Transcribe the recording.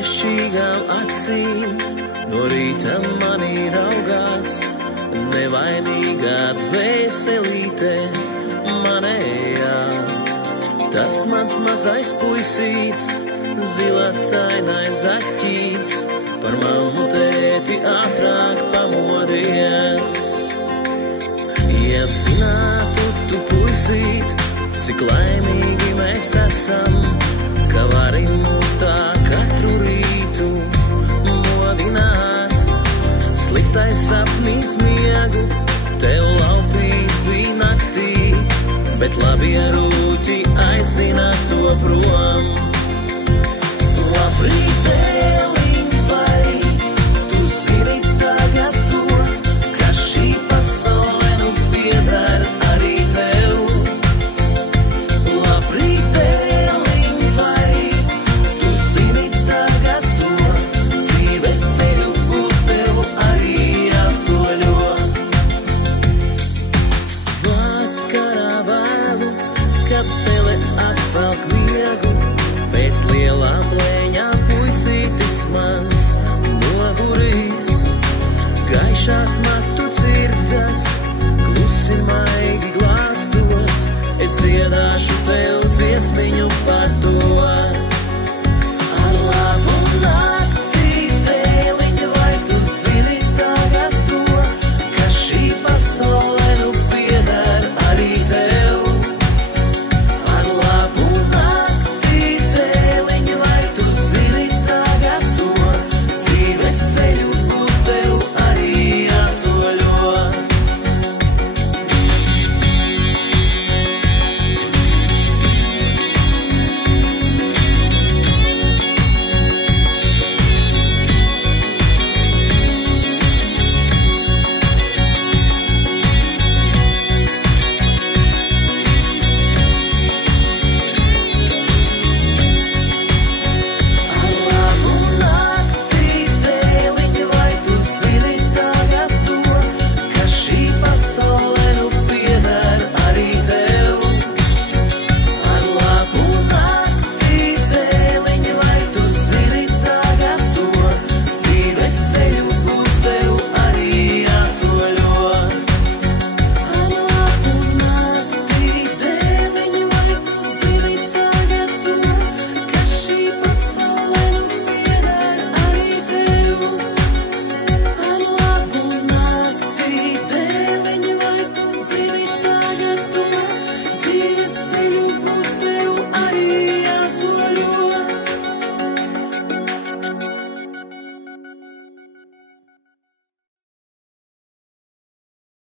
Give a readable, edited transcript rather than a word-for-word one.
Svešīgām acīm no rīta manī raugās, nevainīgā dvēselīte manējā. Tas mans mazais puisīts, zilacainais zaķīts, par mammu tēti ātrāk pamodies. Ja zinātu tu puisīt, cik laimīgi mēs esam, ka vari mūs tā katru rītu modināt. Sliktais sapnīts miegu, tev laupīs bija naktī, bet labi ar rūķi aizina to prom. Labrīt, dēliņ, vai tu zini tagad to, ka šī pasaule nu piedar arī tev? Labrīt, dēliņ, vai tu zini tagad to, dzīves ceļu būs tev arī jāsoļo. Vakarā vēlu, kad tele atvelk miegu, pēc lielām blēņām puisītis mans noguris. Gaišās matu dzirdas, klusi maigi glāstot, es dziedāšu tev dziesmiņu par to.